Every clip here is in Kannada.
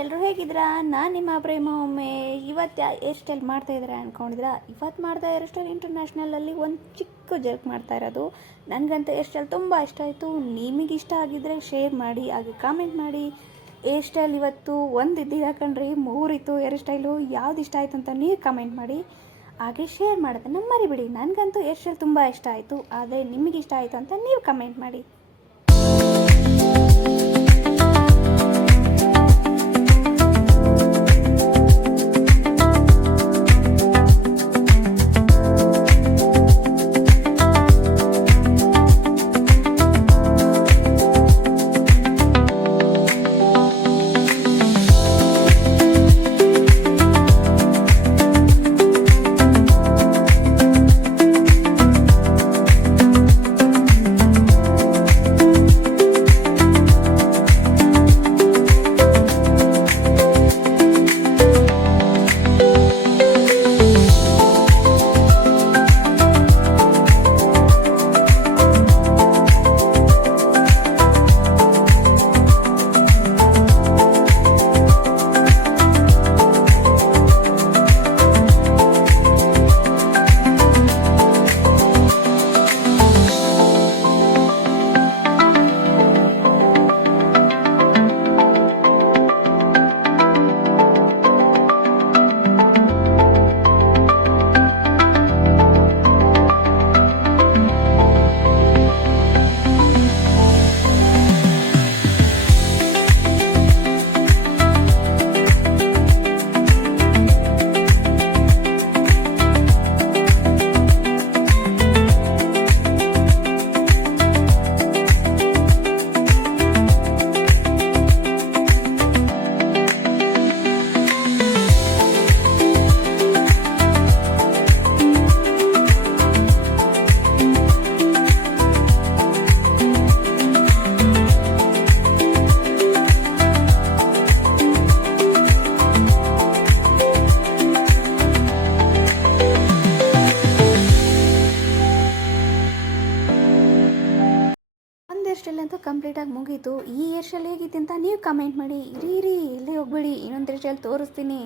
ಎಲ್ಲರೂ ಹೇಗಿದ್ದೀರಾ? ನಾನು ನಿಮ್ಮ ಪ್ರೇಮ. ಒಮ್ಮೆ ಇವತ್ತು ಹೇರ್ ಸ್ಟೈಲ್ ಮಾಡ್ತಾಯಿದ್ದೀರಾ ಅಂದ್ಕೊಂಡಿದ್ದೀರಾ? ಇವತ್ತು ಮಾಡ್ತಾ ಹೇರ್ ಸ್ಟೈಲ್ ಇಂಟರ್ನ್ಯಾಷನಲಲ್ಲಿ ಒಂದು ಚಿಕ್ಕ ಜರ್ಕ್ ಮಾಡ್ತಾ ಇರೋದು. ನನಗಂತ ಹೇರ್ ಸ್ಟೈಲ್ ತುಂಬ ಇಷ್ಟ ಆಯಿತು. ನಿಮಗೆ ಇಷ್ಟ ಆಗಿದ್ದರೆ ಶೇರ್ ಮಾಡಿ, ಹಾಗೆ ಕಾಮೆಂಟ್ ಮಾಡಿ. ಹೇರ್ ಸ್ಟೈಲ್ ಇವತ್ತು ಒಂದು ಇದ್ದಿಲ್ಲ ಕಣ್ರಿ, 3 ಇತ್ತು ಹೇರ್ ಸ್ಟೈಲು. ಯಾವ್ದು ಇಷ್ಟ ಆಯಿತು ಅಂತ ನೀವು ಕಾಮೆಂಟ್ ಮಾಡಿ, ಹಾಗೆ ಶೇರ್ ಮಾಡೋದನ್ನು ಮರಿಬೇಡಿ. ನನಗಂತೂ ಹೇರ್ ಸ್ಟೈಲ್ ತುಂಬ ಇಷ್ಟ ಆಯಿತು, ಆದರೆ ನಿಮಗೆ ಇಷ್ಟ ಆಯಿತು ಅಂತ ನೀವು ಕಮೆಂಟ್ ಮಾಡಿ. ಹೇರ್ ಸ್ಟೈಲ್ ಅಂತೂ ಕಂಪ್ಲೀಟಾಗಿ ಮುಗೀತು. ಈ ಹೇರ್ ಸ್ಟೈಲ್ ಹೇಗಿತ್ತು ಅಂತ ನೀವು ಕಮೆಂಟ್ ಮಾಡಿ. ಇರಿ ಎಲ್ಲೇ ಹೋಗ್ಬೇಡಿ, ಇನ್ನೊಂದು ಹೇರ್ ಸ್ಟೈಲ್ ತೋರಿಸ್ತೀನಿ.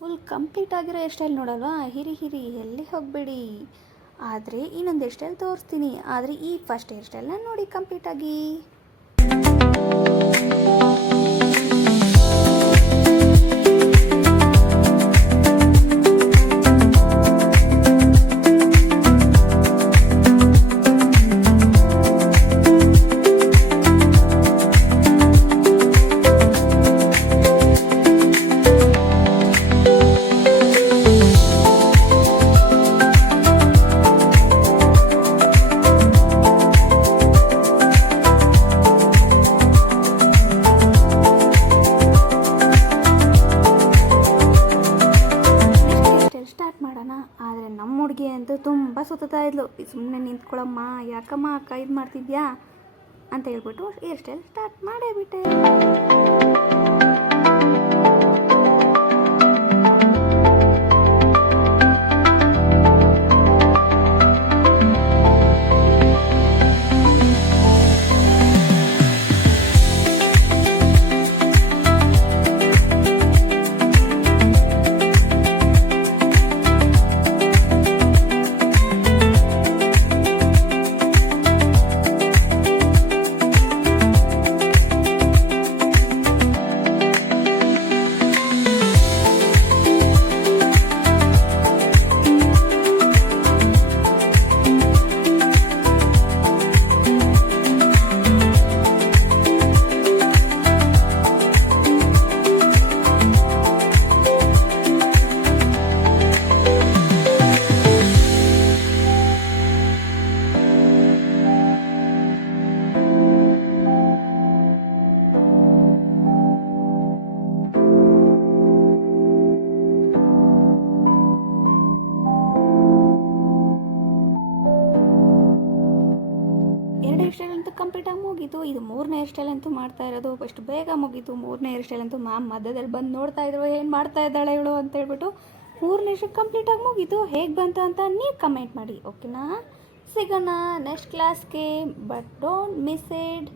ಫುಲ್ ಕಂಪ್ಲೀಟ್ ಆಗಿರೋ ಹೇರ್ ಸ್ಟೈಲ್ ನೋಡಲ್ವಾ? ಹಿರಿ ಎಲ್ಲೇ ಹೋಗಬೇಡಿ. ಆದರೆ ಇನ್ನೊಂದು ಹೇರ್ ಸ್ಟೈಲ್ ತೋರಿಸ್ತೀನಿ. ಆದರೆ ಈ ಫಸ್ಟ್ ಹೇರ್ ಸ್ಟೈಲ್ನ ನೋಡಿ ಕಂಪ್ಲೀಟಾಗಿ. ಆದರೆ ನಮ್ಮ ಹುಡುಗಿ ಅಂತೂ ತುಂಬ ಸುತ್ತಾ ಇದ್ಲು. ಸುಮ್ಮನೆ ನಿಂತ್ಕೊಳ್ಳಮ್ಮ, ಯಾಕಮ್ಮ ಅಕ್ಕ ಇದು ಮಾಡ್ತಿದ್ಯಾ ಅಂತ ಹೇಳ್ಬಿಟ್ಟು ಹೇರ್ ಸ್ಟೈಲ್ ಸ್ಟಾರ್ಟ್ ಮಾಡೇ ಬಿಟ್ಟೆ. ಹೇರ್ ಸ್ಟೈಲ್ ಅಂತೂ ಕಂಪ್ಲೀಟಾಗಿ ಮುಗೀತು. ಇದು 3ನೇ ಹೇರ್ ಸ್ಟೈಲ್ ಅಂತೂ ಮಾಡ್ತಾ ಇರೋದು. ಎಷ್ಟು ಬೇಗ ಮುಗೀತು 3ನೇ ಹೇರ್ ಸ್ಟೈಲ್ ಅಂತೂ. ಮ್ಯಾಮ್ ಮಧ್ಯದಲ್ಲಿ ಬಂದು ನೋಡ್ತಾ ಇದ್ರು, ಏನು ಮಾಡ್ತಾ ಇದ್ದಾಳೆ ಇವಳು ಅಂತ ಹೇಳ್ಬಿಟ್ಟು. 3ನೇ ಸ್ಟೈಲ್ ಕಂಪ್ಲೀಟಾಗಿ ಮುಗೀತು. ಹೇಗೆ ಬಂತು ಅಂತ ನೀವು ಕಮೆಂಟ್ ಮಾಡಿ, ಓಕೆನಾ? ಸಿಗೋಣ ನೆಕ್ಸ್ಟ್ ಕ್ಲಾಸ್ಗೆ, ಬಟ್ ಡೋಂಟ್ ಮಿಸ್ ಇಟ್.